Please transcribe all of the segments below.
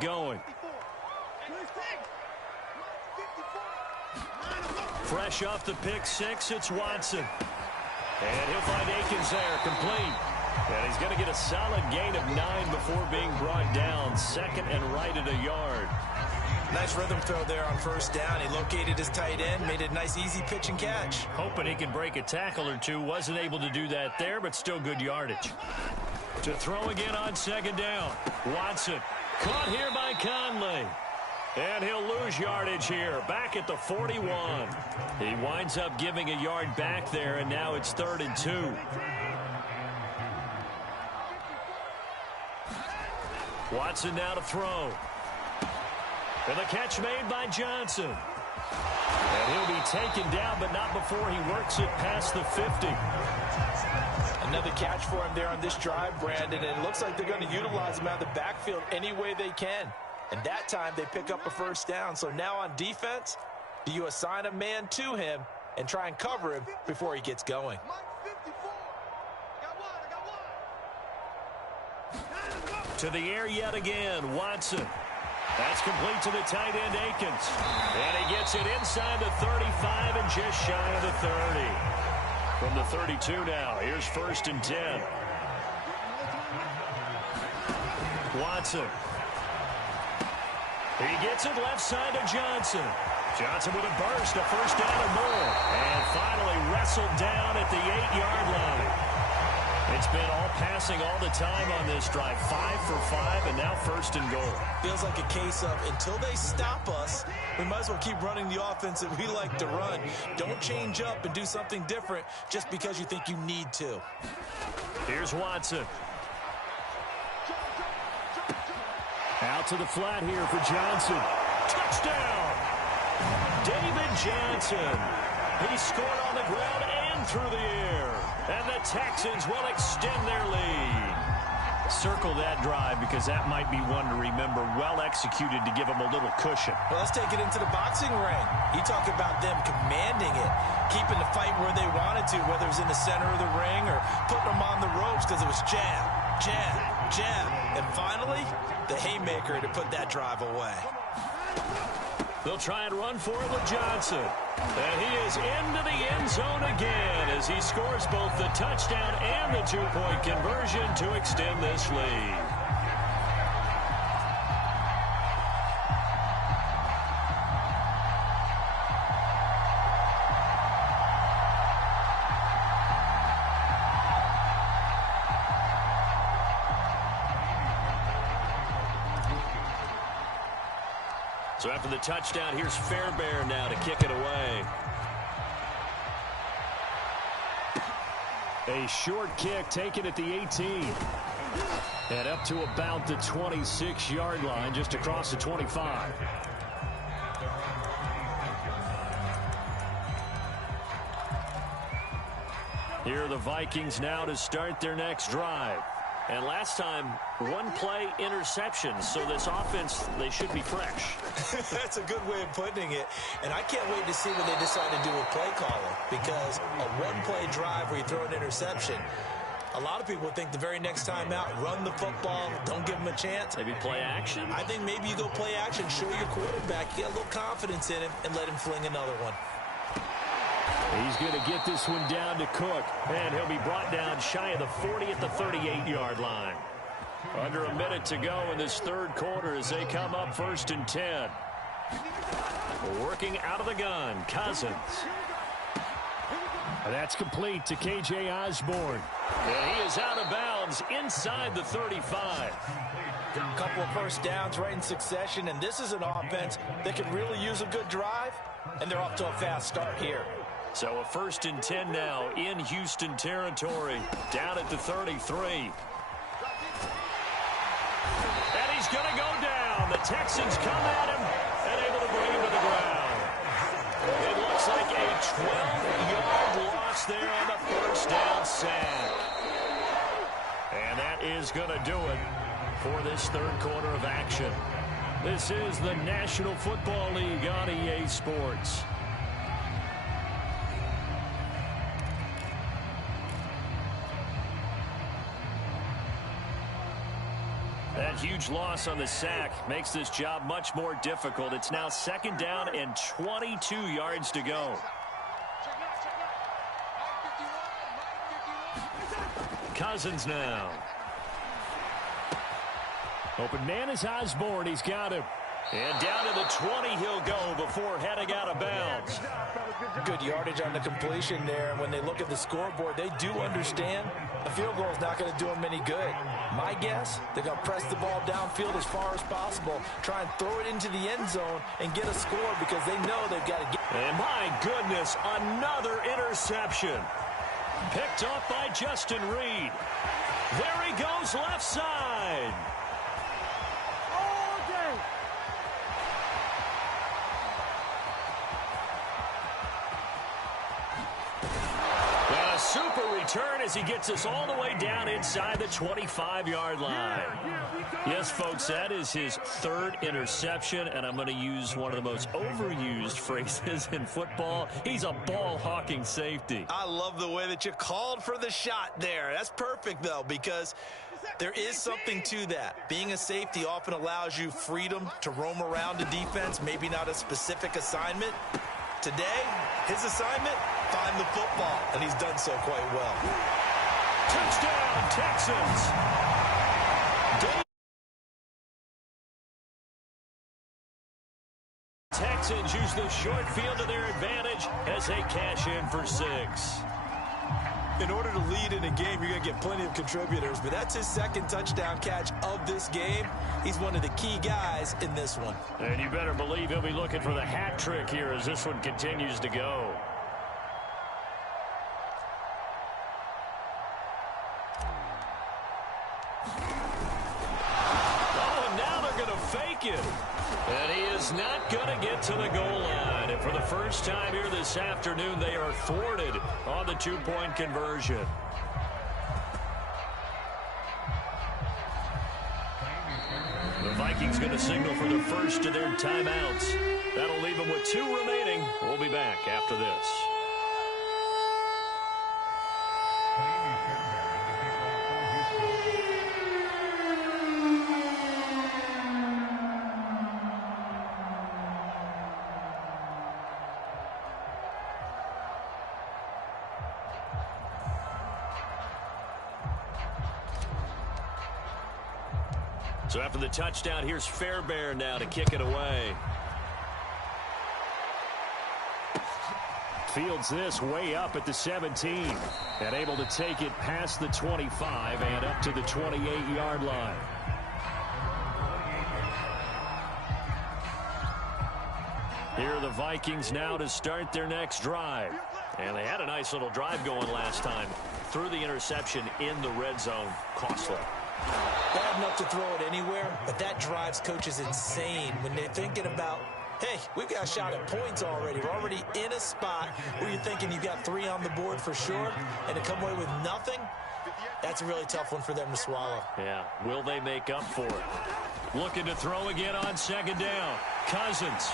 Going. Fresh off the pick six, it's Watson. And he'll find Akins there, complete. And he's going to get a solid gain of 9 before being brought down. Second and right at a yard. Nice rhythm throw there on first down. He located his tight end, made it a nice, easy pitch and catch. Hoping he can break a tackle or two. Wasn't able to do that there, but still good yardage. To throw again on second down. Watson caught here by Conley. And he'll lose yardage here. Back at the 41. He winds up giving a yard back there, and now it's 3rd and 2. Watson now to throw. And the catch made by Johnson. And he'll be taken down, but not before he works it past the 50. Another catch for him there on this drive, Brandon, and it looks like they're going to utilize him out of the backfield any way they can. And that time they pick up a first down. So now on defense, do you assign a man to him and try and cover him before he gets going? To the air yet again, Watson. That's complete to the tight end, Akins. And he gets it inside the 35 and just shy of the 30. From the 32 now, here's 1st and 10. Watson. He gets it left side to Johnson. Johnson with a burst, a first down and more. And finally wrestled down at the 8-yard line. It's been all passing all the time on this drive. 5 for 5, and now 1st and goal. Feels like a case of until they stop us, we might as well keep running the offense that we like to run. Don't change up and do something different just because you think you need to. Here's Watson. Out to the flat here for Johnson. Touchdown! David Johnson. He scored on the ground and through the air. And the Texans will extend their lead. Circle that drive because that might be one to remember. Well executed to give them a little cushion. Well, let's take it into the boxing ring. You talk about them commanding it, keeping the fight where they wanted to, whether it was in the center of the ring or putting them on the ropes because it was jab, jab, jab. And finally, the haymaker to put that drive away. They'll try and run for it with Johnson. And he is into the end zone again as he scores both the touchdown and the 2-point conversion to extend this lead. So after the touchdown, here's Fairbairn now to kick it away. A short kick taken at the 18. And up to about the 26-yard line, just across the 25. Here are the Vikings now to start their next drive. And last time, one play interception. So this offense, they should be fresh. That's a good way of putting it. And I can't wait to see what they decide to do with play calling. Because a one-play drive where you throw an interception, a lot of people think the very next time out, run the football, don't give them a chance. Maybe play action? I think maybe you go play action, show your quarterback, get a little confidence in him, and let him fling another one. He's going to get this one down to Cook. And he'll be brought down shy of the 40 at the 38-yard line. Under a minute to go in this third quarter as they come up 1st and 10. Working out of the gun, Cousins. And that's complete to K.J. Osborne. And he is out of bounds inside the 35. A couple of first downs right in succession, and this is an offense that could really use a good drive, and they're off to a fast start here. So a 1st and 10 now in Houston territory, down at the 33. And he's going to go down. The Texans come at him and able to bring him to the ground. It looks like a 12-yard loss there on the first down sack. And that is going to do it for this third quarter of action. This is the National Football League on EA Sports. That huge yardage loss on the sack makes this job much more difficult. It's now 2nd down and 22 yards to go. Cousins now. Open man is Osborne. He's got him. And down to the 20 he'll go before heading out of bounds. Good yardage on the completion there. And when they look at the scoreboard, they do understand a field goal is not going to do them any good. My guess, they're going to press the ball downfield as far as possible, try and throw it into the end zone and get a score because they know they've got to get. And my goodness, another interception. Picked off by Justin Reed. There he goes left side. A super return as he gets us all the way down inside the 25-yard line. Yes, folks, that is his 3rd interception, and I'm going to use one of the most overused phrases in football. He's a ball-hawking safety. I love the way that you called for the shot there. That's perfect, though, because there is something to that. Being a safety often allows you freedom to roam around the defense, maybe not a specific assignment. Today, his assignment, find the football, and he's done so quite well. Touchdown, Texans. Texans use the short field to their advantage as they cash in for 6. In order to lead in a game, you're going to get plenty of contributors, but that's his 2nd touchdown catch of this game. He's one of the key guys in this one. And you better believe he'll be looking for the hat trick here as this one continues to go. Oh, and now they're going to fake it. And he is not going to get to the goal line. And for the first time here this afternoon, they are thwarted on the 2-point conversion. The Vikings going to signal for the first of their timeouts. That'll leave them with 2 remaining. We'll be back after this. So after the touchdown, here's Fairbairn now to kick it away. Fields this way up at the 17 and able to take it past the 25 and up to the 28-yard line. Here are the Vikings now to start their next drive. And they had a nice little drive going last time. Threw the interception in the red zone. Costly. Bad enough to throw it anywhere, but that drives coaches insane when they're thinking about, hey, we've got a shot at points already. We're already in a spot where you're thinking you've got 3 on the board for sure, and to come away with nothing, that's a really tough one for them to swallow. Yeah, will they make up for it? Looking to throw again on 2nd down. Cousins.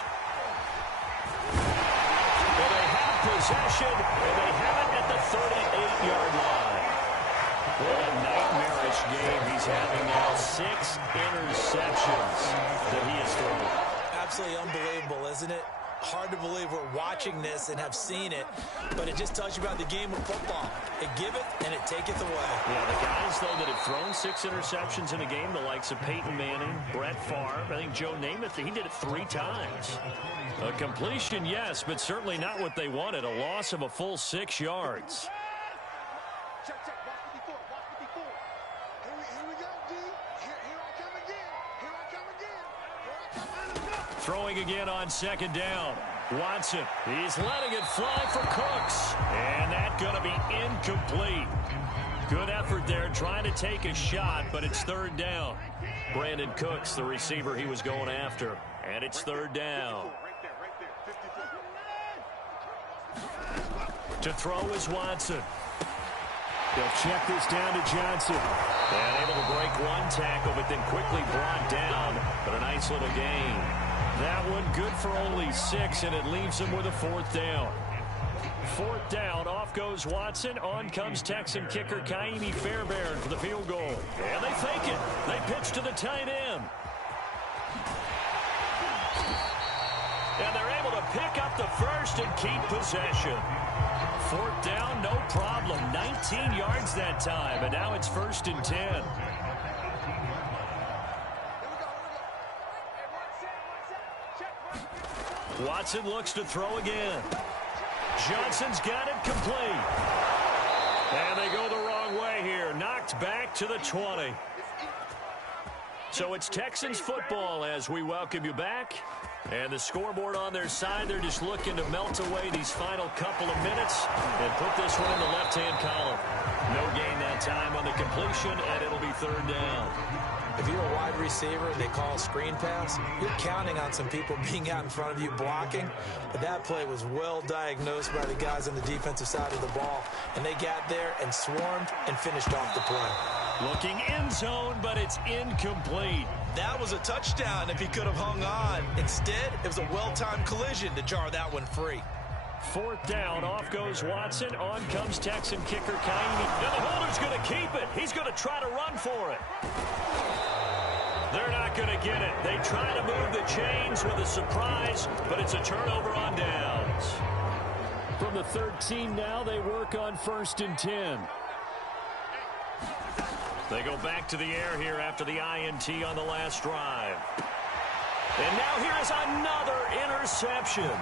Well, they have possession, and they have it at the 38-yard line. What a nightmarish game he's having now. 6 interceptions that he has thrown. Absolutely unbelievable, isn't it? Hard to believe we're watching this and have seen it, but it just tells you about the game of football. It giveth and it taketh away. Yeah, the guys, though, that have thrown 6 interceptions in a game, the likes of Peyton Manning, Brett Favre, I think Joe Namath, he did it 3 times. A completion, yes, but certainly not what they wanted. A loss of a full 6 yards. Throwing again on 2nd down. Watson, he's letting it fly for Cooks. And that's going to be incomplete. Good effort there trying to take a shot, but it's 3rd down. Brandon Cooks, the receiver he was going after. And it's 3rd down. To throw is Watson. They'll check this down to Johnson. And able to break one tackle, but then quickly brought down. But a nice little gain. That one good for only 6, and it leaves them with a 4th down. 4th down, off goes Watson. On comes Texan kicker Ka'imi Fairbairn for the field goal. And they fake it. They pitch to the tight end. And they're able to pick up the first and keep possession. 4th down, no problem. 19 yards that time, and now it's 1st and 10. Watson looks to throw again. Johnson's got it complete. And they go the wrong way here. Knocked back to the 20. So it's Texans football as we welcome you back. And the scoreboard on their side, they're just looking to melt away these final couple of minutes and put this one in the left-hand column. No gain that time on the completion, and it'll be 3rd down. If you're a wide receiver and they call a screen pass, you're counting on some people being out in front of you blocking. But that play was well diagnosed by the guys on the defensive side of the ball. And they got there and swarmed and finished off the play. Looking end zone, but it's incomplete. That was a touchdown if he could have hung on. Instead, it was a well-timed collision to jar that one free. 4th down, off goes Watson. On comes Texan kicker Ka'imi. And the holder's going to keep it. He's going to try to run for it. They're not going to get it. They try to move the chains with a surprise, but it's a turnover on downs. From the 13 now, they work on 1st and 10. They go back to the air here after the INT on the last drive. And now here is another interception.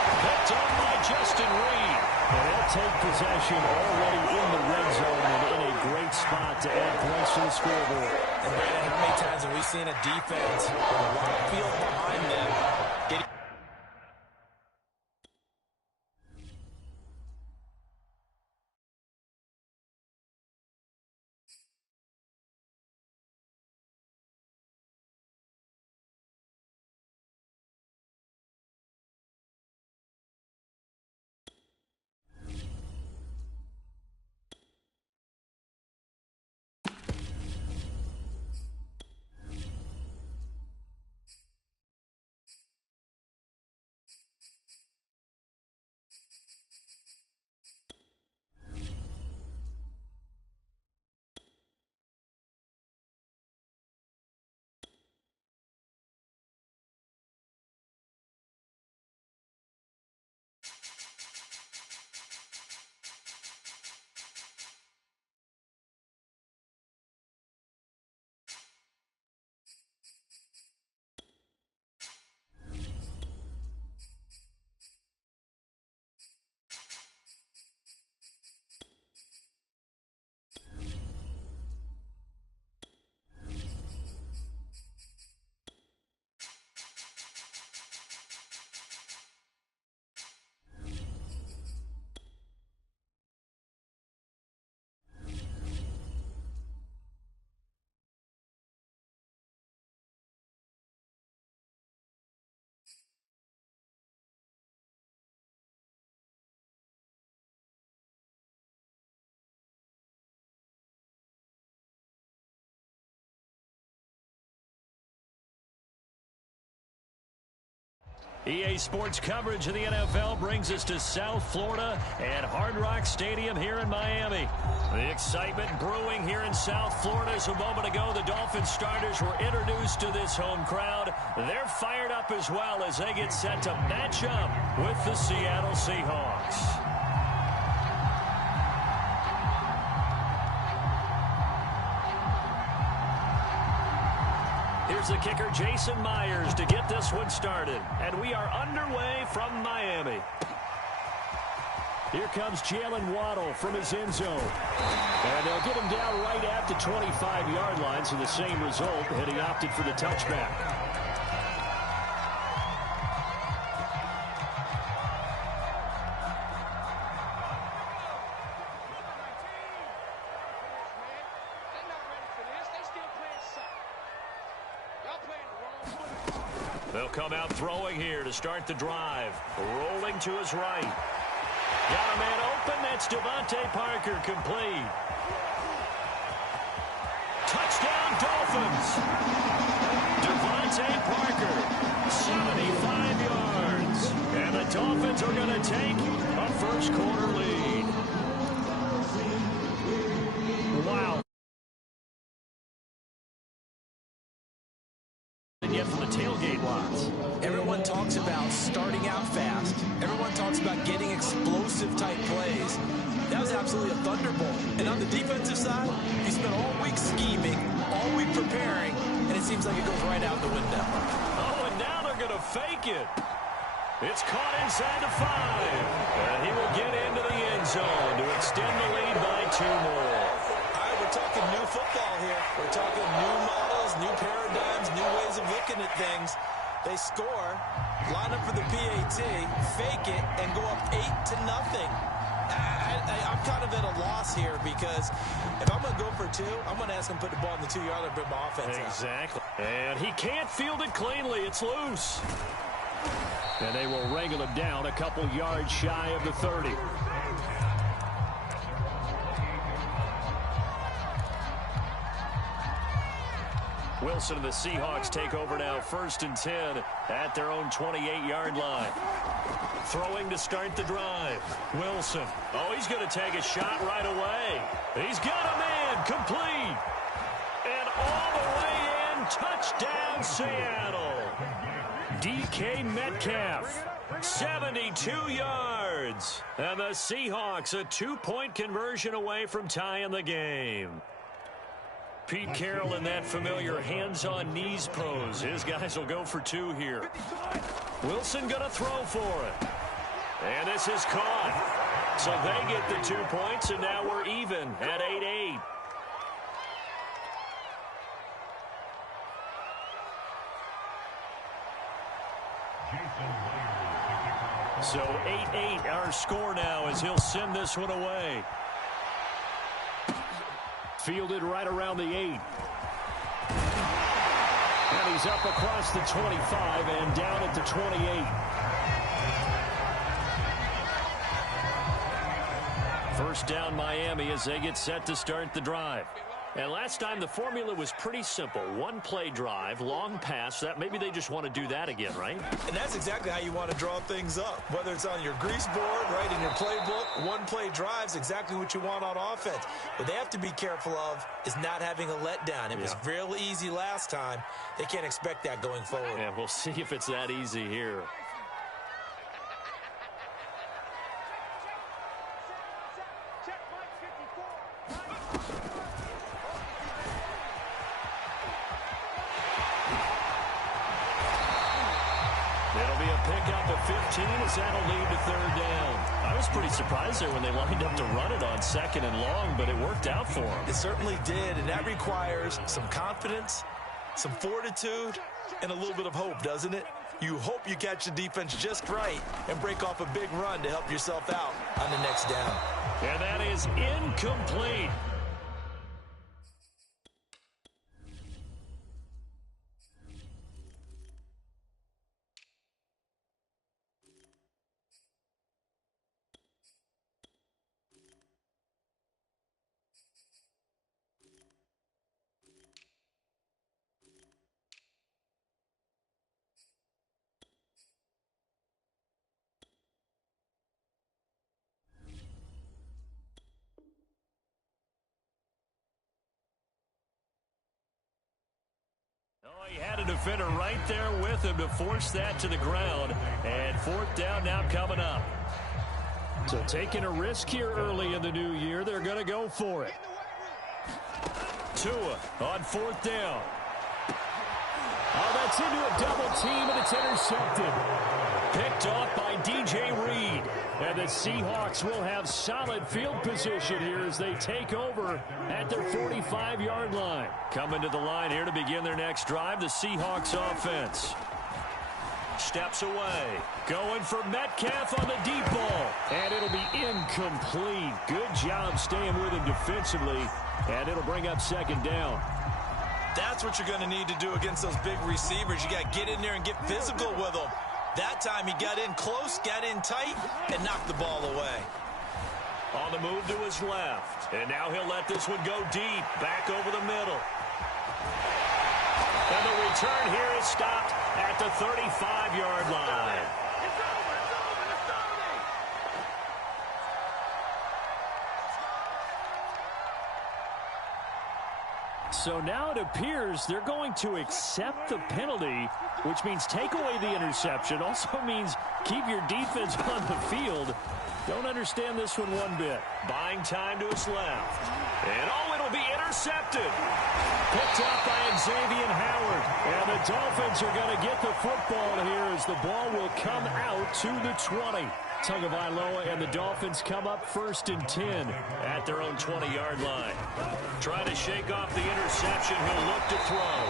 Picked up by Justin Reed. And they'll take possession already in the red zone and in a great spot to add points to the scoreboard. And Brandon, how many times have we seen a defense with a long field behind them getting... EA Sports coverage of the NFL brings us to South Florida and Hard Rock Stadium here in Miami. The excitement brewing here in South Florida as a moment ago the Dolphins starters were introduced to this home crowd. They're fired up as well as they get set to match up with the Seattle Seahawks. Here's the kicker, Jason Myers, to get this one started. And we are underway from Miami. Here comes Jalen Waddle from his end zone. And they'll get him down right at the 25-yard line, so the same result, and he opted for the touchback. They'll come out throwing here to start the drive. Rolling to his right. Got a man open. That's Devontae Parker, complete. Touchdown, Dolphins. Devontae Parker, 75 yards. And the Dolphins are going to take a first quarter lead. Wow. And yet from the tailgate lots. Everyone talks about starting out fast. Everyone talks about getting explosive type plays. That was absolutely a thunderbolt. And on the defensive side, you spent all week scheming, all week preparing, and it seems like it goes right out the window. Oh, and now they're going to fake it. It's caught inside the 5. And he will get into the end zone to extend the lead by 2 more. All right, we're talking new football here. We're talking new models, new paradigms, new ways of looking at things. They score, line up for the PAT, fake it, and go up 8-0. I'm kind of at a loss here because if I'm going to go for 2, I'm going to ask him to put the ball in the 2-yard line and bring my offense out. Exactly. And he can't field it cleanly. It's loose. And they will wrangle it down a couple yards shy of the 30. Wilson and the Seahawks take over now, 1st and 10 at their own 28-yard line. Throwing to start the drive. Wilson. Oh, he's going to take a shot right away. He's got a man. Complete. And all the way in. Touchdown, Seattle. DK Metcalf. 72 yards. And the Seahawks a 2-point conversion away from tying the game. Pete Carroll in that familiar hands-on knees pose. His guys will go for 2 here. Wilson going to throw for it. And this is caught. So they get the 2 points, and now we're even at 8-8. So 8-8 our score now as he'll send this one away. Fielded right around the 8. And he's up across the 25 and down at the 28. First down Miami as they get set to start the drive. And last time the formula was pretty simple. 1 play drive, long pass. That maybe they just want to do that again, right? And that's exactly how you want to draw things up. Whether it's on your grease board, right in your playbook, 1 play drive's exactly what you want on offense. What they have to be careful of is not having a letdown. It was real easy last time. They can't expect that going forward. Yeah, we'll see if it's that easy here. Pickup of 15 as that'll lead to 3rd down. I was pretty surprised there when they lined up to run it on 2nd and long, but it worked out for them. It certainly did, and that requires some confidence, some fortitude, and a little bit of hope, doesn't it? You hope you catch the defense just right and break off a big run to help yourself out on the next down. And that is incomplete. He had a defender right there with him to force that to the ground. And 4th down now coming up. So taking a risk here early in the new year. They're going to go for it. Tua on 4th down. Oh, that's into a double team, and it's intercepted. Picked off by DJ Reed. And the Seahawks will have solid field position here as they take over at their 45-yard line. Coming to the line here to begin their next drive, the Seahawks offense. Steps away. Going for Metcalf on the deep ball. And it'll be incomplete. Good job staying with him defensively. And it'll bring up 2nd down. That's what you're going to need to do against those big receivers. You got to get in there and get physical with them. That time he got in close, got in tight, and knocked the ball away. On the move to his left. And now he'll let this one go deep. Back over the middle. And the return here is stopped at the 35-yard line. So now it appears they're going to accept the penalty, which means take away the interception. Also means keep your defense on the field. Don't understand this one bit. Buying time to his left. And it'll be intercepted. Picked up by Xavier Howard. And the Dolphins are going to get the football here as the ball will come out to the 20. Tagovailoa and the Dolphins come up 1st and 10 at their own 20-yard line. Trying to shake off the interception. He'll look to throw.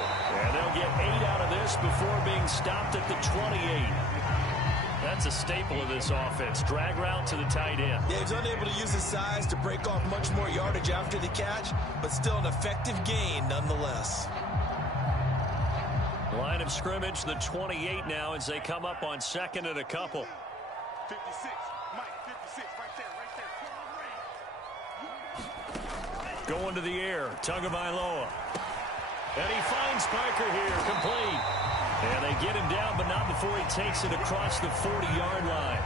And they'll get 8 out of this before being stopped at the 28. That's a staple of this offense. Drag route to the tight end. Yeah, he's unable to use his size to break off much more yardage after the catch, but still an effective gain nonetheless. Line of scrimmage, the 28 now as they come up on 2nd and a couple. 56, Mike, 56, right there. Going to the air, Tagovailoa. And he finds Parker here, complete. And they get him down, but not before he takes it across the 40-yard line.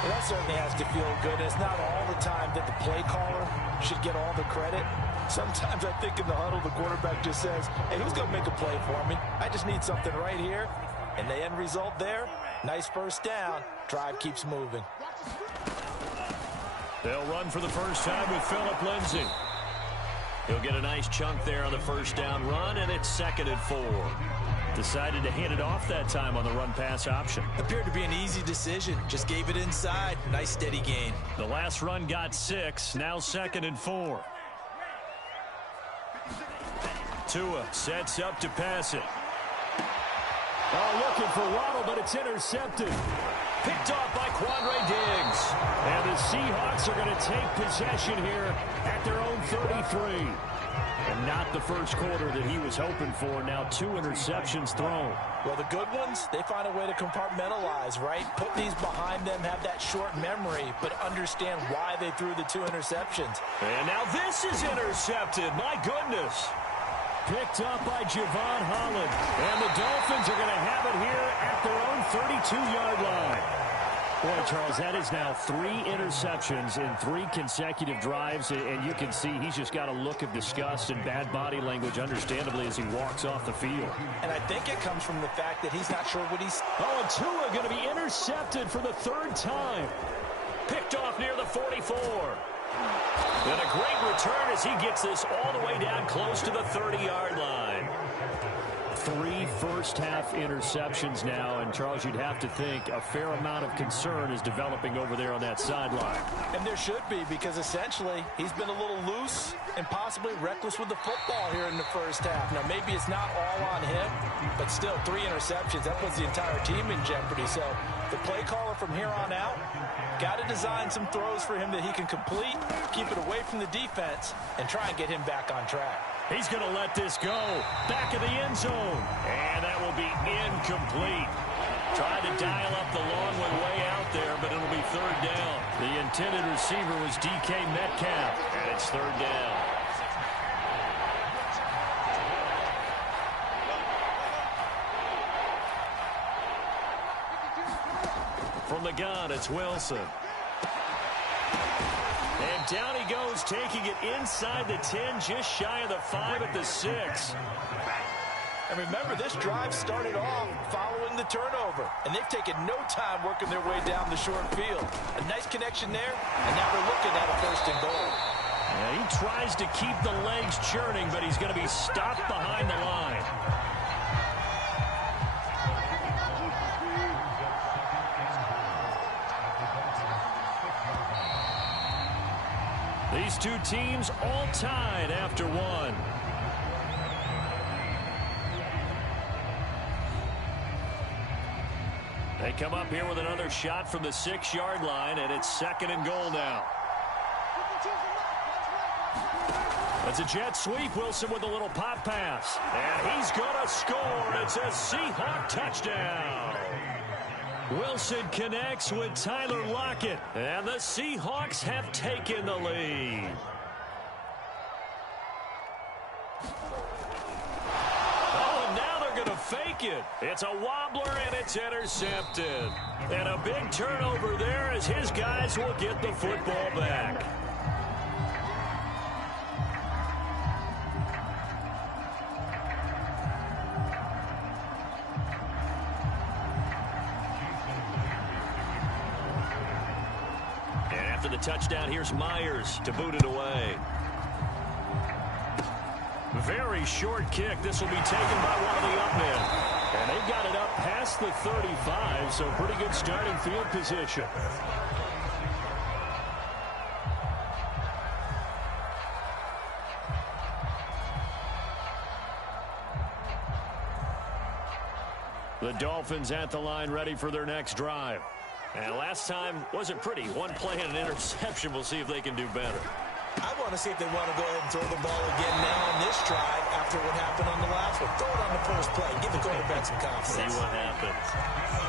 Well, that certainly has to feel good. It's not all the time that the play caller should get all the credit. Sometimes I think in the huddle, the quarterback just says, hey, who's going to make a play for me? I just need something right here. And the end result there, nice first down. Drive keeps moving. They'll run for the first time with Phillip Lindsay. He'll get a nice chunk there on the first down run, and it's 2nd and 4. Decided to hand it off that time on the run-pass option. Appeared to be an easy decision. Just gave it inside. Nice steady gain. The last run got 6. Now 2nd and 4. Tua sets up to pass it. Oh, looking for Waddle, but it's intercepted. Picked off by Quandre Diggs. And the Seahawks are going to take possession here at their own 33. And not the first quarter that he was hoping for. Now 2 interceptions thrown. Well, the good ones, they find a way to compartmentalize, right? Put these behind them, have that short memory, but understand why they threw the 2 interceptions. And now this is intercepted. My goodness. Picked up by Javon Holland. And the Dolphins are going to have it here at their own 32-yard line. Boy, Charles, that is now 3 interceptions in 3 consecutive drives, and you can see he's just got a look of disgust and bad body language, understandably, as he walks off the field. And I think it comes from the fact that he's not sure what he's... Oh, and Tua going to be intercepted for the 3rd time. Picked off near the 44. And a great return as he gets this all the way down close to the 30-yard line. 3 first-half interceptions now, and Charles, you'd have to think a fair amount of concern is developing over there on that sideline. And there should be, because essentially he's been a little loose and possibly reckless with the football here in the first half. Now, maybe it's not all on him, but still 3 interceptions. That puts the entire team in jeopardy. So the play caller from here on out got to design some throws for him that he can complete, keep it away from the defense, and try and get him back on track. He's going to let this go. Back of the end zone. And that will be incomplete. Tried to dial up the long one way out there, but it'll be 3rd down. The intended receiver was DK Metcalf, and it's 3rd down. From the gun, it's Wilson. And down he goes, taking it inside the 10, just shy of the 5 at the 6. And remember, this drive started off following the turnover, and they've taken no time working their way down the short field. A nice connection there, and now they're looking at a 1st and goal. Yeah, he tries to keep the legs churning, but he's going to be stopped behind the line. These 2 teams all tied after 1. They come up here with another shot from the 6-yard line, and it's 2nd and goal now. It's a jet sweep. Wilson with a little pop pass. And he's going to score. It's a Seahawk touchdown. Wilson connects with Tyler Lockett, and the Seahawks have taken the lead. Oh, and now they're going to fake it. It's a wobbler, and it's intercepted. And a big turnover there as his guys will get the football back. And after the touchdown, here's Myers to boot it away. Very short kick. This will be taken by one of the up men. And they've got it up past the 35, so pretty good starting field position. The Dolphins at the line ready for their next drive. And last time wasn't pretty. One play and an interception. We'll see if they can do better. I want to see if they want to go ahead and throw the ball again now on this drive after what happened on the last one. Throw it on the first play. Give the quarterback some confidence. See what happens.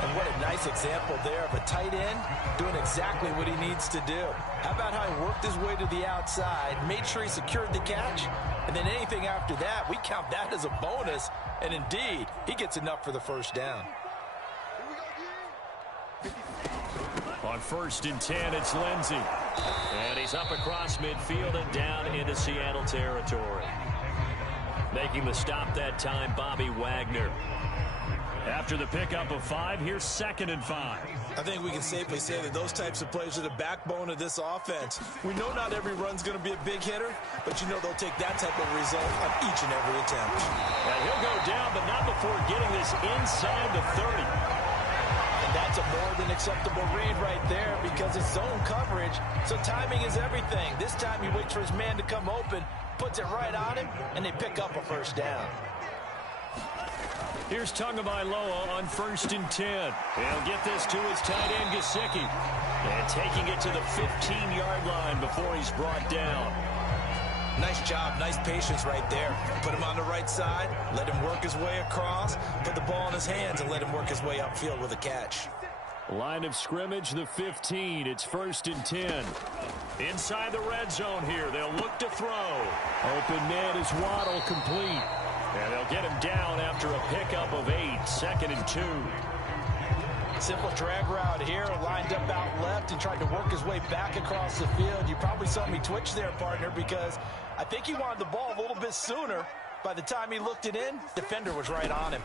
And what a nice example there of a tight end doing exactly what he needs to do. How about how he worked his way to the outside, made sure he secured the catch, and then anything after that, we count that as a bonus. And indeed, he gets enough for the first down. On 1st and 10, it's Lindsey. And he's up across midfield and down into Seattle territory. Making the stop that time, Bobby Wagner. After the pickup of 5, here's 2nd and 5. I think we can safely say that those types of plays are the backbone of this offense. We know not every run's going to be a big hitter, but you know they'll take that type of result on each and every attempt. And he'll go down, but not before getting this inside the 30. And that's a more than acceptable read right there because it's zone coverage, so timing is everything. This time he waits for his man to come open, puts it right on him, and they pick up a first down. Here's Tagovailoa on 1st and 10. He'll get this to his tight end, Gesicki. And taking it to the 15-yard line before he's brought down. Nice job, nice patience right there. Put him on the right side, let him work his way across, put the ball in his hands, and let him work his way upfield with a catch. Line of scrimmage, the 15. It's 1st and 10. Inside the red zone here. They'll look to throw. Open man is Waddle, complete. And they'll get him down after a pickup of 8. 2nd and 2. Simple drag route here, lined up out left and tried to work his way back across the field. You probably saw me twitch there, partner, because I think he wanted the ball a little bit sooner. By the time he looked it in, defender was right on him.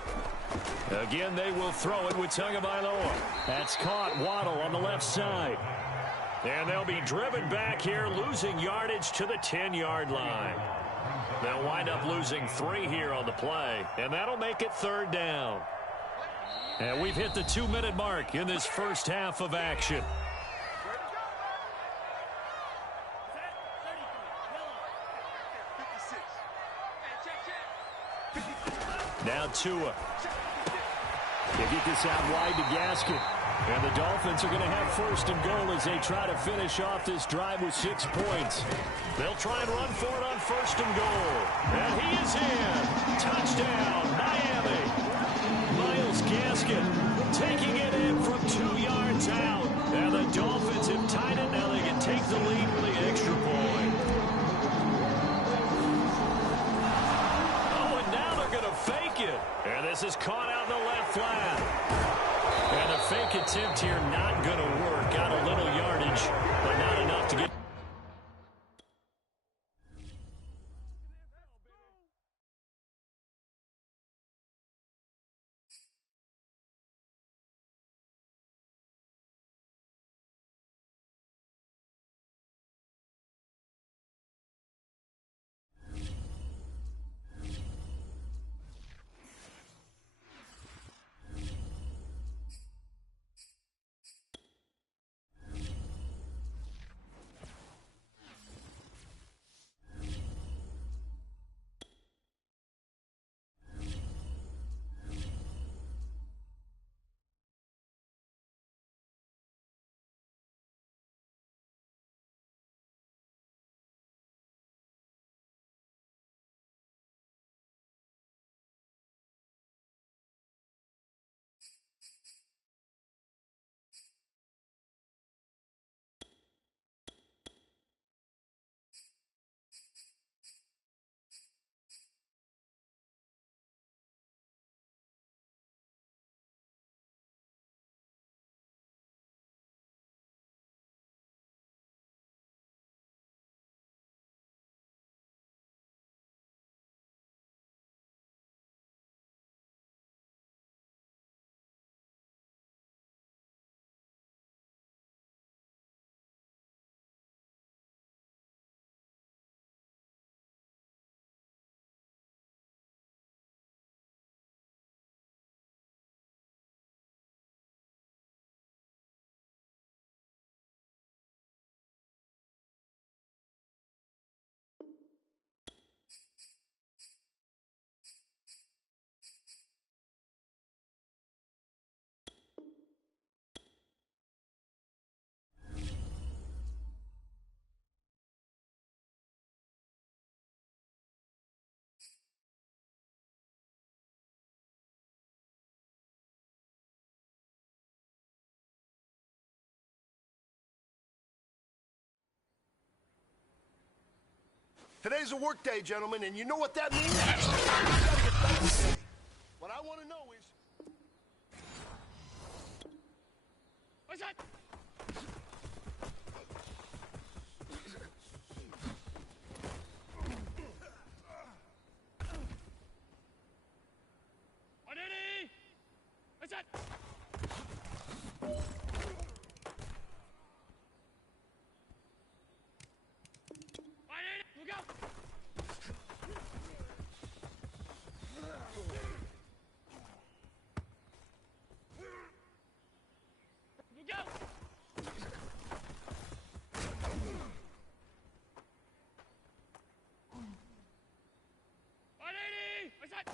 Again, they will throw it with Tagovailoa. That's caught. Waddle on the left side. And they'll be driven back here, losing yardage to the 10-yard line. They'll wind up losing 3 here on the play, and that'll make it 3rd down. And we've hit the 2-minute mark in this first half of action. Now Tua. They get this out wide to Gaskin. And the Dolphins are going to have 1st and goal as they try to finish off this drive with 6 points. They'll try and run for it on 1st and goal. And he is in. Touchdown, Miami. Myles Gaskin taking it in from 2 yards out. And the Dolphins have tied it. Now they can take the lead with the extra point. Oh, and now they're going to fake it. And this is caught out in the left flat. And a fake attempt here not going to work. Got a little yardage, but not enough to get. Today's a work day, gentlemen, and you know what that means? What I want to know is... What's that? What's that? Look out! Look out! What's that?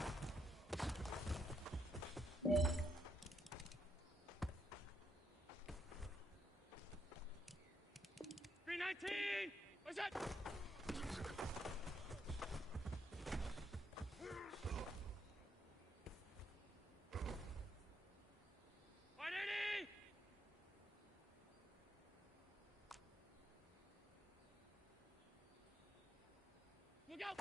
319! What's that? Look out!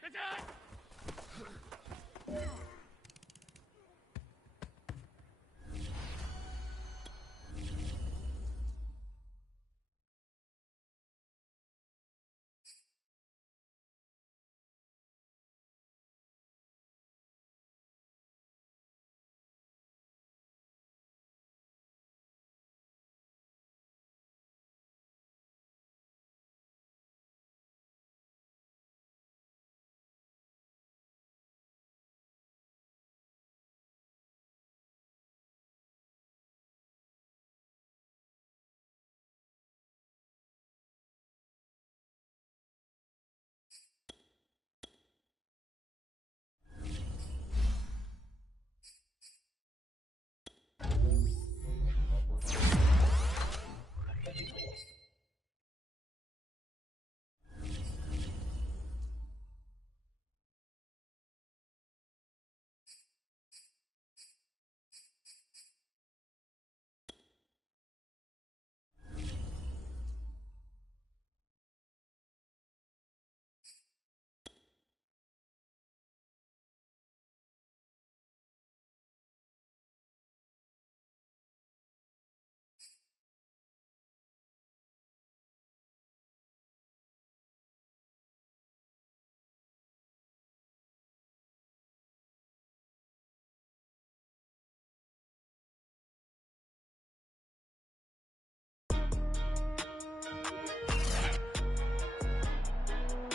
That's it!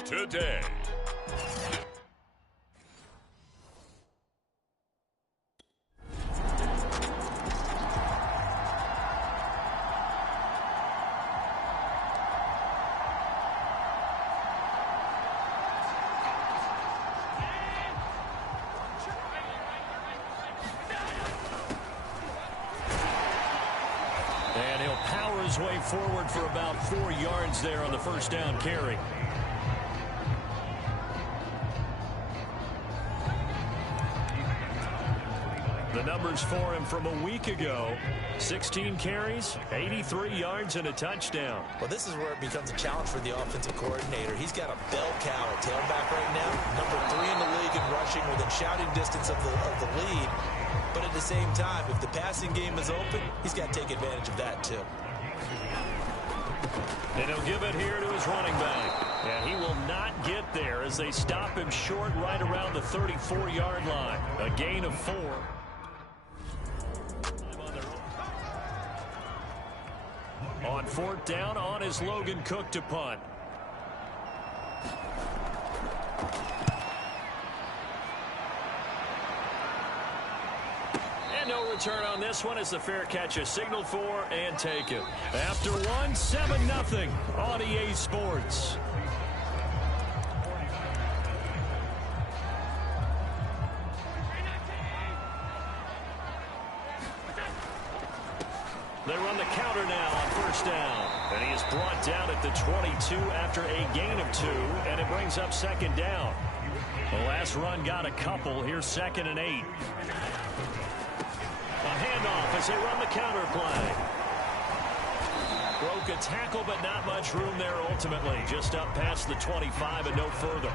Today. And he'll power his way forward for about 4 yards there on the first down carry. The numbers for him from a week ago: 16 carries, 83 yards, and a touchdown. Well, this is where it becomes a challenge for the offensive coordinator. He's got a bell cow at tailback right now, number 3 in the league in rushing, within shouting distance of the lead. But at the same time, if the passing game is open, he's got to take advantage of that too. And he'll give it here to his running back. And he will not get there as they stop him short right around the 34-yard line. A gain of 4. On 4th down, on is Logan Cook to punt. And no return on this one as the fair catch is signaled for and taken. After one, 7-0 on EA Sports. They run the counter now on 1st down. And he is brought down at the 22 after a gain of 2, and it brings up 2nd down. The last run got a couple. Here's 2nd and 8. A handoff as they run the counter play. Broke a tackle, but not much room there ultimately. Just up past the 25 and no further.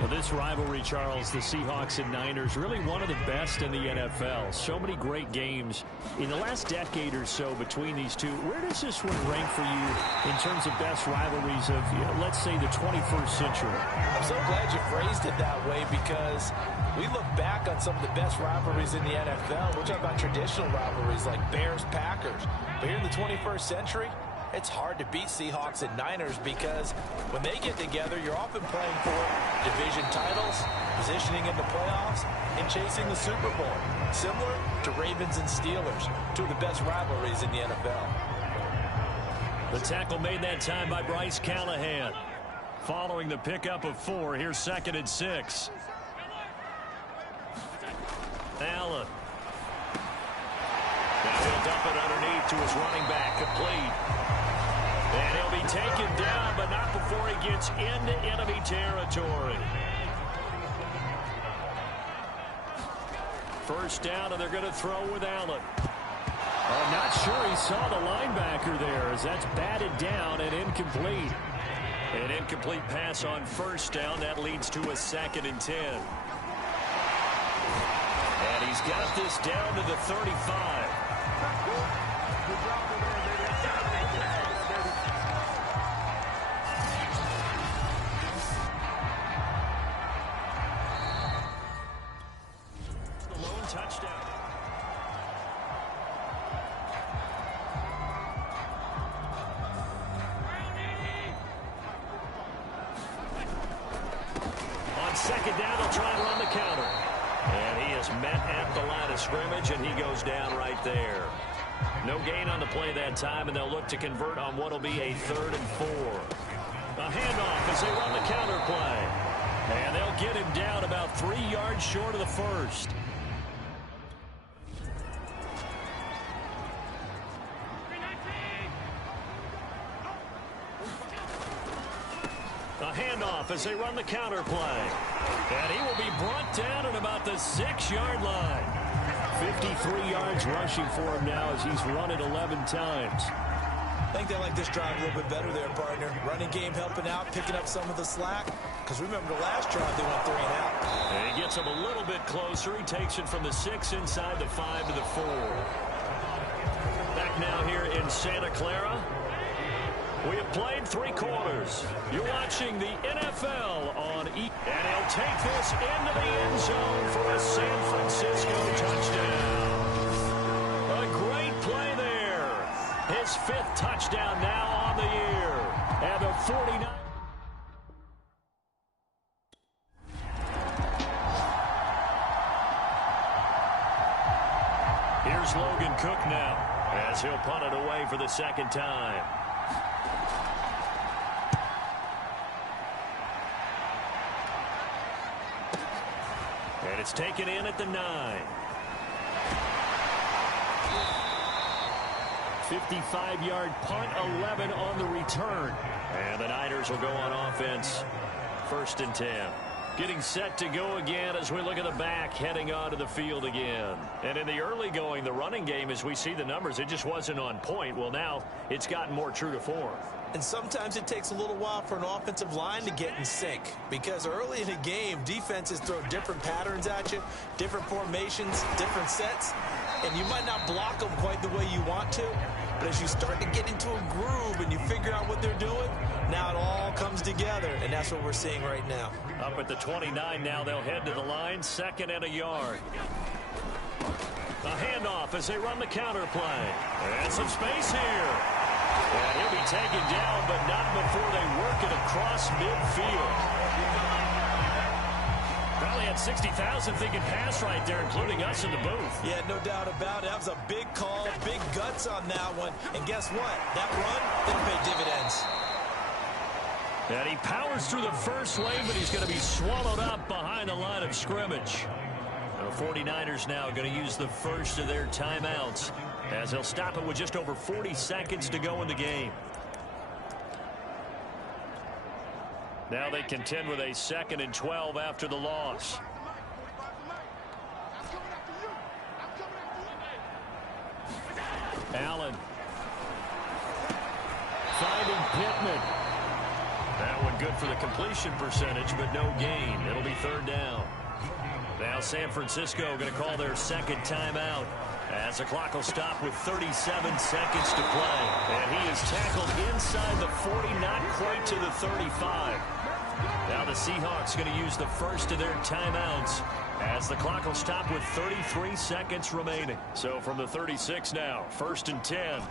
Well, this rivalry, Charles, the Seahawks and Niners, really one of the best in the NFL. So many great games in the last decade or so between these two. Where does this one rank for you in terms of best rivalries of, let's say, the 21st century? I'm so glad you phrased it that way because we look back on some of the best rivalries in the NFL. We're talking about traditional rivalries like Bears-Packers. But here in the 21st century, it's hard to beat Seahawks and Niners because when they get together, you're often playing for division titles, positioning in the playoffs, and chasing the Super Bowl. Similar to Ravens and Steelers, two of the best rivalries in the NFL. The tackle made that time by Bryce Callahan. Following the pickup of 4, here's 2nd and 6. Allen. Now he'll dump it underneath to his running back, complete. And he'll be taken down, but not before he gets into enemy territory. First down, and they're going to throw with Allen. I'm not sure he saw the linebacker there as that's batted down and incomplete. An incomplete pass on first down. That leads to a 2nd and 10. And he's got this down to the 35. Touchdown. On 2nd down, they'll try and run the counter. And he is met at the line of scrimmage, and he goes down right there. No gain on the play that time, and they'll look to convert on what will be a 3rd and 4. A handoff as they run the counter play. And they'll get him down about 3 yards short of the first. A handoff as they run the counter play. And he will be brought down at about the 6-yard line. 53 yards rushing for him now as he's run it 11 times. I think they like this drive a little bit better there, partner. Running game helping out, picking up some of the slack. Because remember the last drive, they went 3 and out. And he gets him a little bit closer. He takes it from the 6 inside the 5 to the 4. Back now here in Santa Clara. We have played 3 quarters. You're watching the NFL on E. And he'll take this into the end zone for a San Francisco touchdown. A great play there. His 5th touchdown now on the year. And the 49. Here's Logan Cook now as he'll punt it away for the 2nd time. And it's taken in at the 9. 55-yard punt, 11 on the return. And the Niners will go on offense. 1st and 10. Getting set to go again as we look at the back, heading onto the field again. And in the early going, the running game, as we see the numbers, it just wasn't on point. Well, now it's gotten more true to form. And sometimes it takes a little while for an offensive line to get in sync. Because early in the game, defenses throw different patterns at you, different formations, different sets. And you might not block them quite the way you want to. But as you start to get into a groove and you figure out what they're doing, now it all comes together. And that's what we're seeing right now. Up at the 29 now, they'll head to the line, 2nd and a yard. A handoff as they run the counter play. And some space here. And he'll be taken down, but not before they work it across midfield. Probably had 60,000 thinking pass right there, including us in the booth. Yeah, no doubt about it. That was a big call, big guts on that one. And guess what? That run didn't pay dividends. And he powers through the first wave, but he's going to be swallowed up behind the line of scrimmage. The 49ers now going to use the first of their timeouts as they'll stop it with just over 40 seconds to go in the game. Now they contend with a 2nd and 12 after the loss. Allen. Finding Pittman. That one good for the completion percentage, but no gain. It'll be 3rd down. Now San Francisco going to call their 2nd timeout as the clock will stop with 37 seconds to play. And he is tackled inside the 40, not quite to the 35. Now the Seahawks going to use the first of their timeouts as the clock will stop with 33 seconds remaining. So from the 36 now, 1st and 10.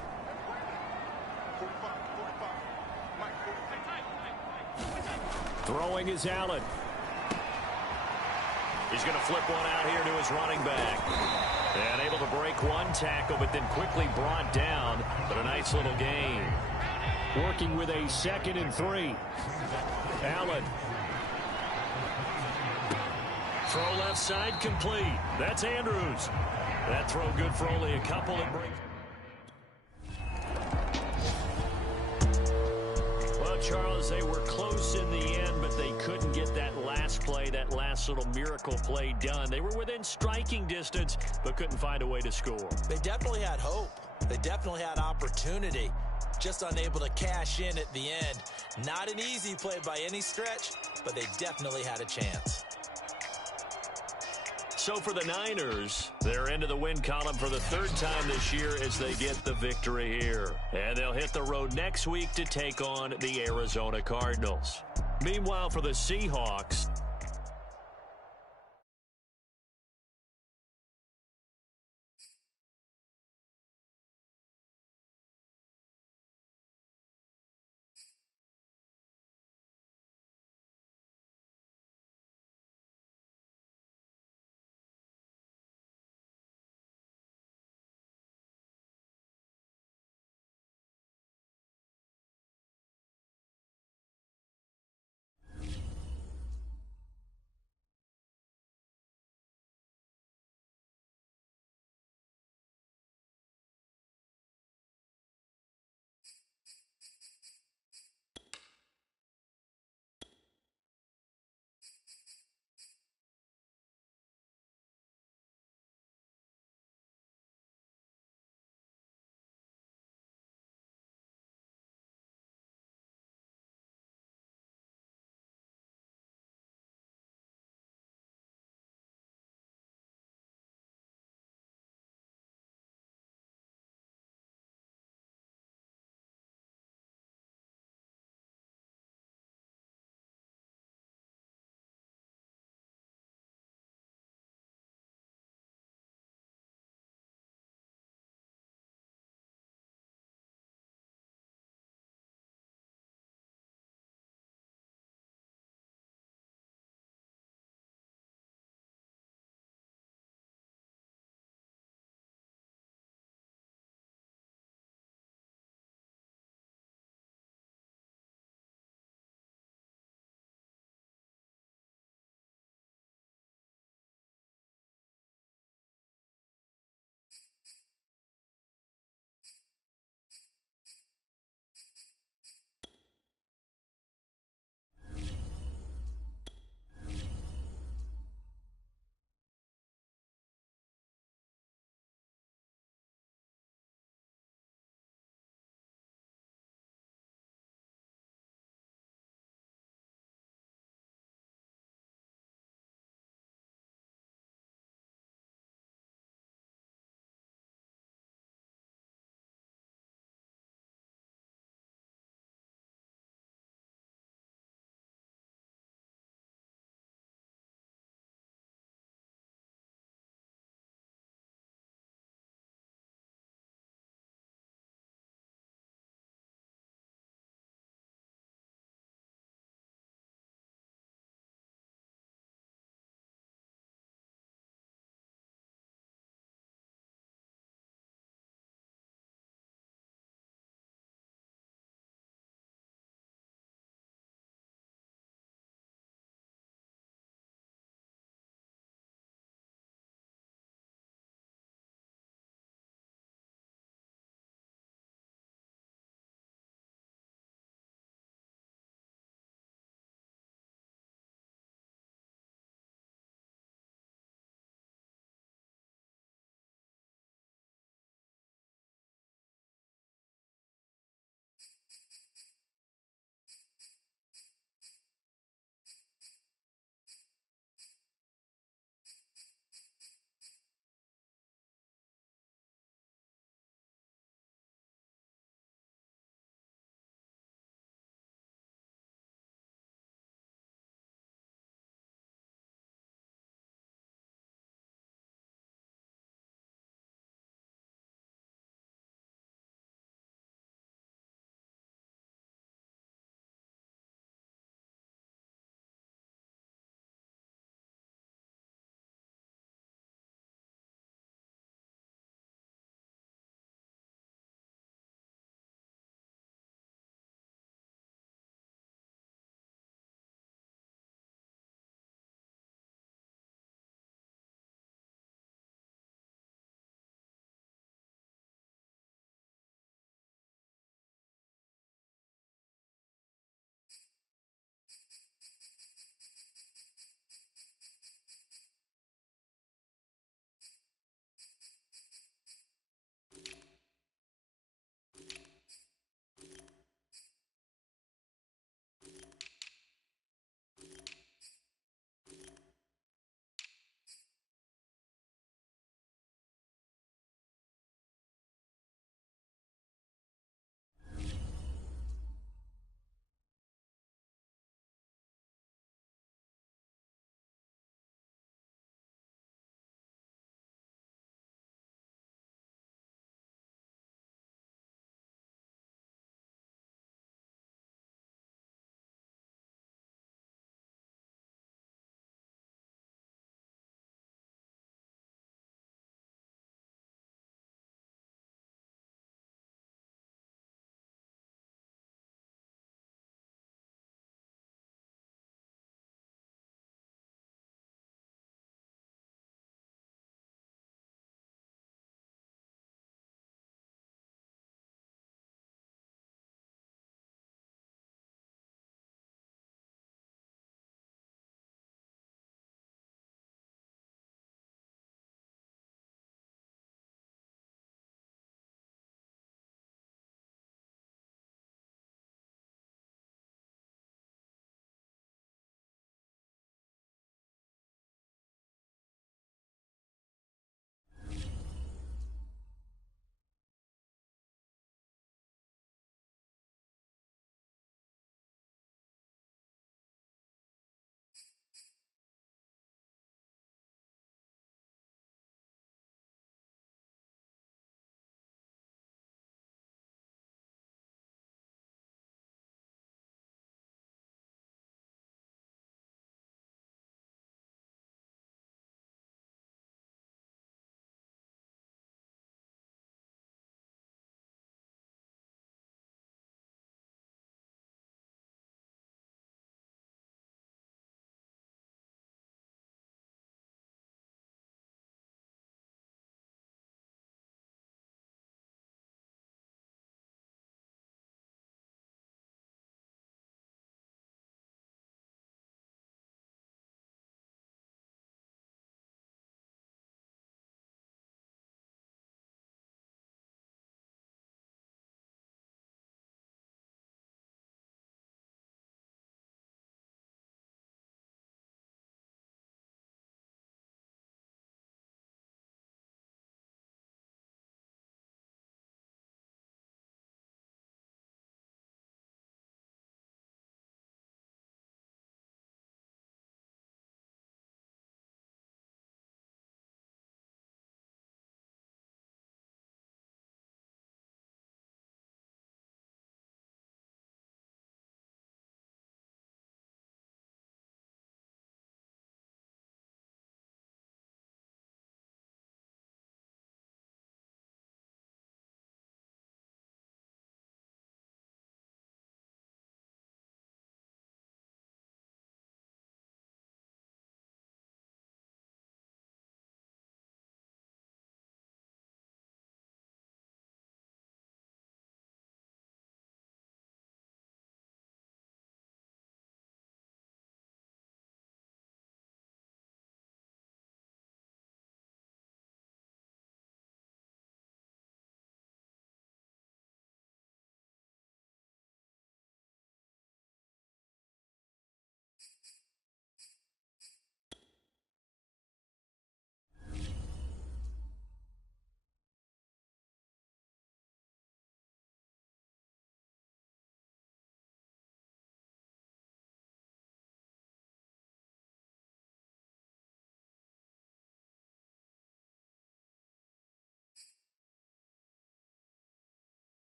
Throwing is Allen. He's going to flip one out here to his running back. And able to break one tackle, but then quickly brought down. But a nice little gain. Working with a 2nd and 3. Allen. Throw left side complete. That's Andrews. That throw good for only a couple that break. Well, Charles, they were close in the end, but they couldn't get that last play, that last little miracle play done. They were within striking distance, but couldn't find a way to score. They definitely had hope. They definitely had opportunity. Just unable to cash in at the end. Not an easy play by any stretch, but they definitely had a chance. So for the Niners, they're into the win column for the 3rd time this year as they get the victory here. And they'll hit the road next week to take on the Arizona Cardinals. Meanwhile, for the Seahawks,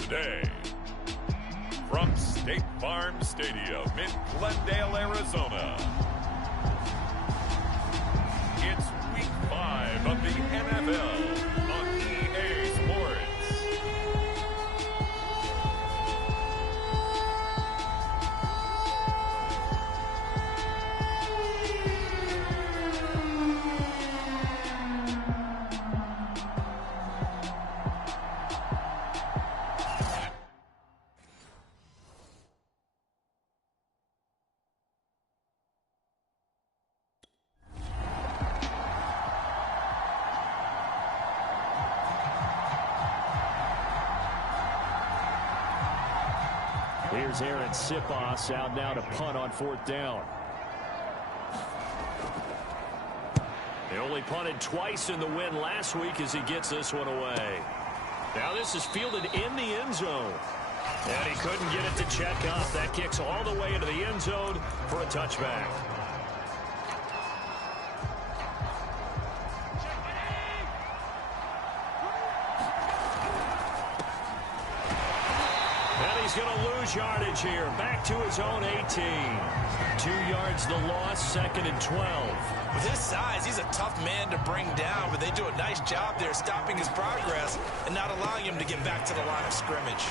Today, from State Farm Stadium in Glendale, Arizona, it's Week 5 of the NFL on EA Sports. Here's Aaron Sipos out now to punt on 4th down. He only punted twice in the win last week as he gets this one away. Now this is fielded in the end zone. And he couldn't get it to check up. That kicks all the way into the end zone for a touchback. He's going to lose yardage here. Back to his own 18. 2 yards the loss, 2nd and 12. With his size, he's a tough man to bring down, but they do a nice job there stopping his progress and not allowing him to get back to the line of scrimmage.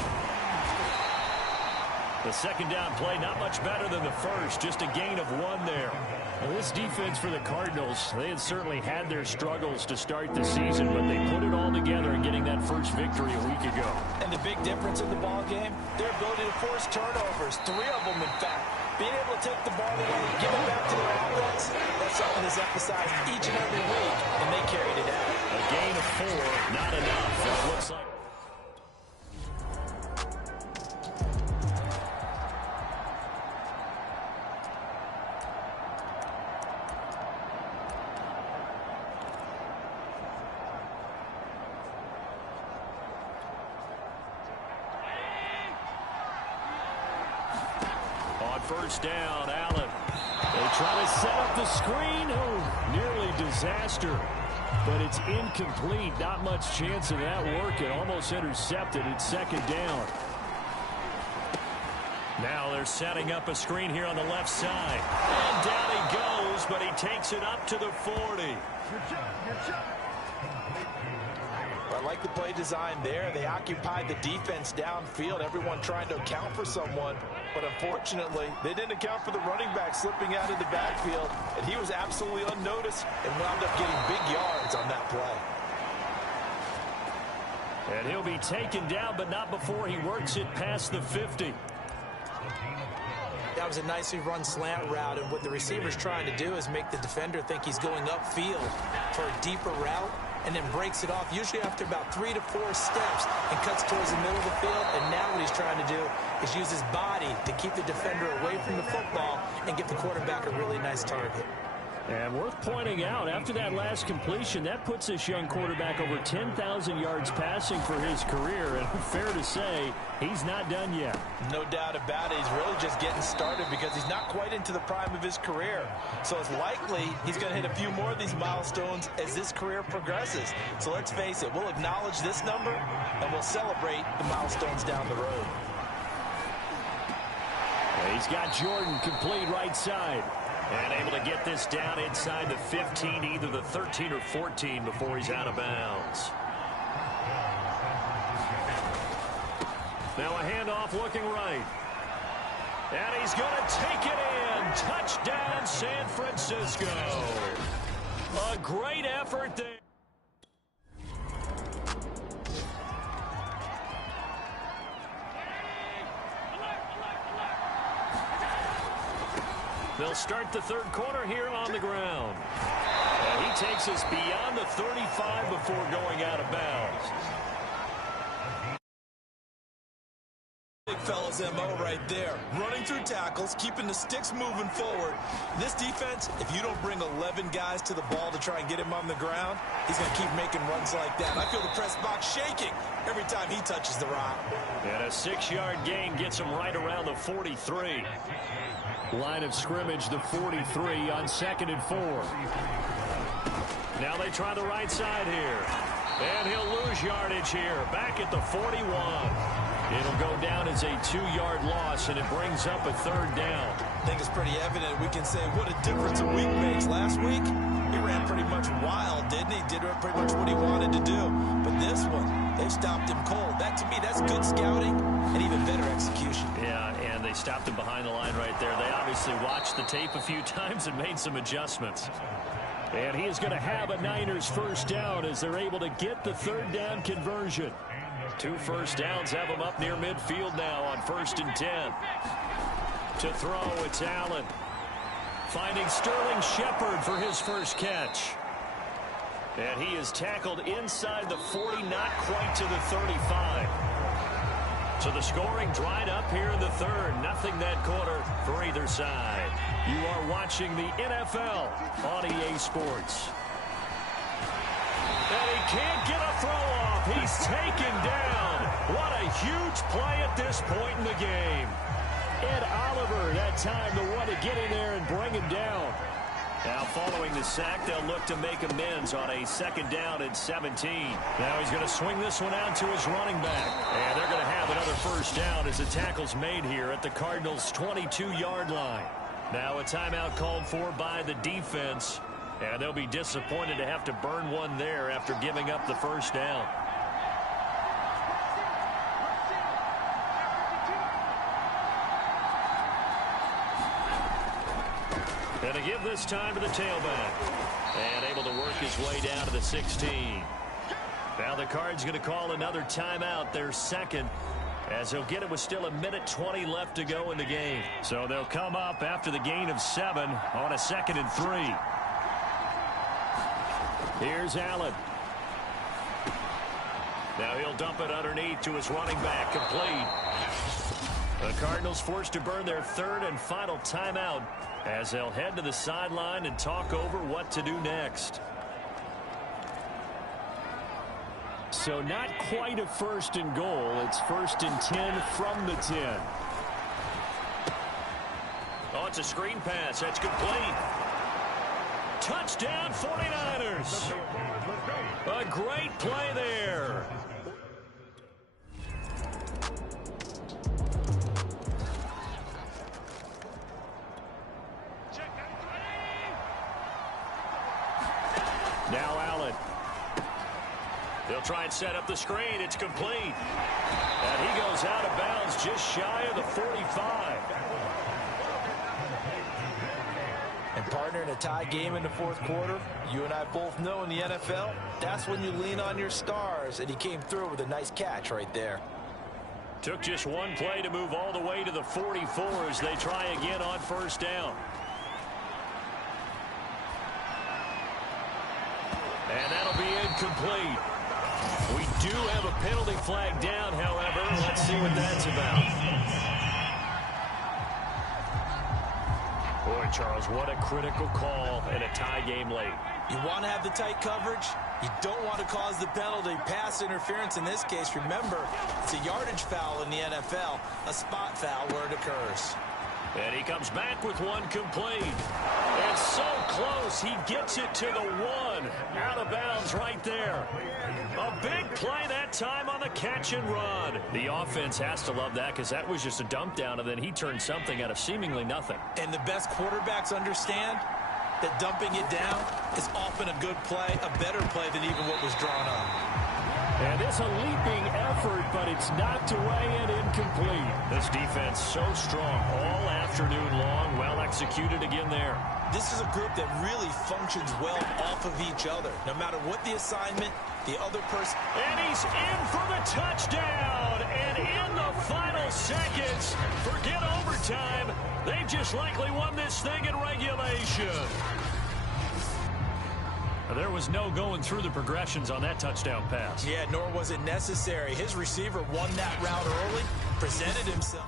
The 2nd down play, not much better than the first, just a gain of 1 there. Well, this defense for the Cardinals, they had certainly had their struggles to start the season, but they put it all together in getting that first victory a week ago. And the big difference in the ball game, their ability to force turnovers, 3 of them in fact. Being able to take the ball away and give it back to their offense, that's something that's emphasized each and every week, and they carried it out. A gain of 4, not enough. It looks like first down, Allen. They try to set up the screen. Oh, nearly disaster. But it's incomplete. Not much chance of that working. Almost intercepted. It's 2nd down. Now they're setting up a screen here on the left side. And down he goes, but he takes it up to the 40. I like the play design there. They occupied the defense downfield, everyone trying to account for someone. But unfortunately, they didn't account for the running back slipping out of the backfield, and he was absolutely unnoticed and wound up getting big yards on that play. And he'll be taken down, but not before he works it past the 50. That was a nicely run slant route, and what the receiver's trying to do is make the defender think he's going upfield for a deeper route, and then breaks it off, usually after about 3 to 4 steps, and cuts towards the middle of the field. And now what he's trying to do is use his body to keep the defender away from the football and give the quarterback a really nice target. And worth pointing out, after that last completion, that puts this young quarterback over 10,000 yards passing for his career. And fair to say, he's not done yet. No doubt about it. He's really just getting started because he's not quite into the prime of his career. So it's likely he's going to hit a few more of these milestones as this career progresses. So let's face it, we'll acknowledge this number and we'll celebrate the milestones down the road. He's got Jordan complete right side. And able to get this down inside the 15, either the 13 or 14 before he's out of bounds. Now a handoff looking right. And he's going to take it in. Touchdown, San Francisco. A great effort there. They'll start the 3rd quarter here on the ground. And he takes us beyond the 35 before going out of bounds. Big fella's MO right there. Running through tackles, keeping the sticks moving forward. This defense, if you don't bring 11 guys to the ball to try and get him on the ground, he's going to keep making runs like that. I feel the press box shaking every time he touches the rock. And a 6-yard gain gets him right around the 43. Line of scrimmage, the 43 on 2nd and 4. Now they try the right side here. And he'll lose yardage here, back at the 41. It'll go down as a 2-yard loss, and it brings up a 3rd down. I think it's pretty evident. We can say what a difference a week makes. Last week, he ran pretty much wild, didn't he? Did pretty much what he wanted to do. But this one, they stopped him cold. That, to me, that's good scouting and even better execution. Yeah, and they stopped him behind the line right there. They obviously watched the tape a few times and made some adjustments. And he is going to have a Niners 1st down as they're able to get the 3rd down conversion. 2 first downs have him up near midfield now on 1st and 10. To throw, it's Allen. Finding Sterling Shepard for his first catch. And he is tackled inside the 40, not quite to the 35. So the scoring dried up here in the 3rd. Nothing that quarter for either side. You are watching the NFL on EA Sports. And he can't get a throw off. He's taken down. What a huge play at this point in the game. Ed Oliver, that time, the one to get in there and bring him down. Now following the sack, they'll look to make amends on a 2nd down and 17. Now he's going to swing this one out to his running back. And they're going to have another 1st down as the tackle's made here at the Cardinals' 22-yard line. Now a timeout called for by the defense. And they'll be disappointed to have to burn one there after giving up the 1st down. And to give this time to the tailback. And able to work his way down to the 16. Now the Cards going to call another timeout, their 2nd. As they'll get it with still 1:20 left to go in the game. So they'll come up after the gain of 7 on a 2nd and 3. Here's Allen. Now he'll dump it underneath to his running back, complete. The Cardinals forced to burn their 3rd and final timeout as they'll head to the sideline and talk over what to do next. So not quite a 1st and goal. It's 1st and 10 from the 10. Oh, it's a screen pass. That's complete. Touchdown 49ers. A great play there. Now Allen. They'll try and set up the screen. It's complete. And he goes out of bounds just shy of the 45. And partner, in a tie game in the 4th quarter, you and I both know in the NFL, that's when you lean on your stars. And he came through with a nice catch right there. Took just one play to move all the way to the 44 as they try again on 1st down. And that'll be incomplete. We do have a penalty flag down, however. Let's see what that's about. Boy, Charles, what a critical call in a tie game late. You want to have the tight coverage. You don't want to cause the penalty. Pass interference in this case. Remember, it's a yardage foul in the NFL, a spot foul where it occurs. And he comes back with one complete. And so close, he gets it to the 1. Out of bounds right there. A big play that time on the catch and run. The offense has to love that because that was just a dump down, and then he turned something out of seemingly nothing. And the best quarterbacks understand that dumping it down is often a good play, a better play than even what was drawn up. And it's a leaping effort, but it's knocked away and incomplete. This defense so strong all afternoon long. Well executed again there. This is a group that really functions well off of each other. No matter what the assignment, the other person. And he's in for the touchdown. And in the final seconds, forget overtime. They just likely won this thing in regulation. There was no going through the progressions on that touchdown pass. Yeah, nor was it necessary. His receiver won that route early, presented himself.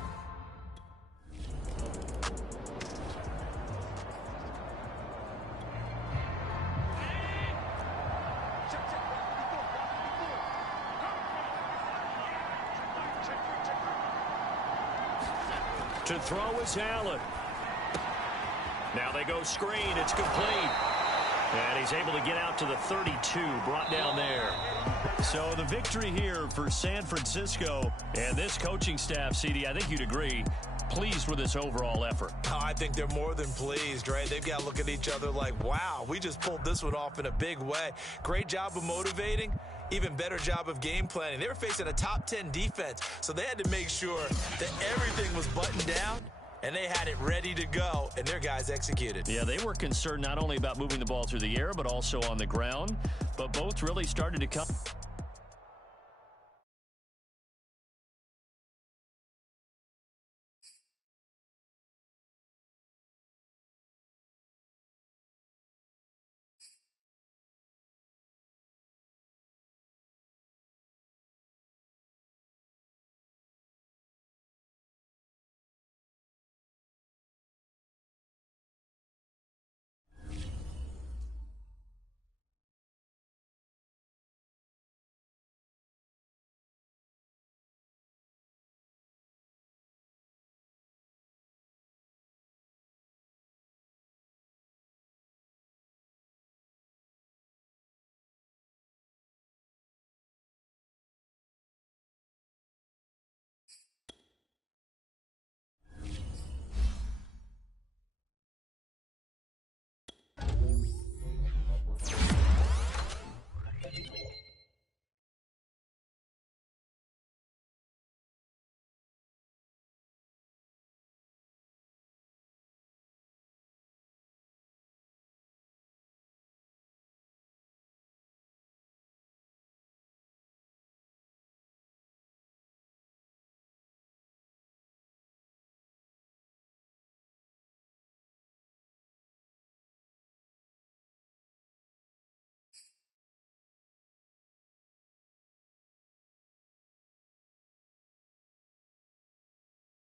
To throw is Allen. Now they go screen. It's complete. And he's able to get out to the 32, brought down there. So the victory here for San Francisco. And this coaching staff, CD, I think you'd agree, pleased with this overall effort. Oh, I think they're more than pleased, right? They've got to look at each other like, wow, we just pulled this one off in a big way. Great job of motivating. Even better job of game planning. They were facing a top 10 defense, so they had to make sure that everything was buttoned down, and they had it ready to go, and their guys executed. Yeah, they were concerned not only about moving the ball through the air, but also on the ground. But both really started to come.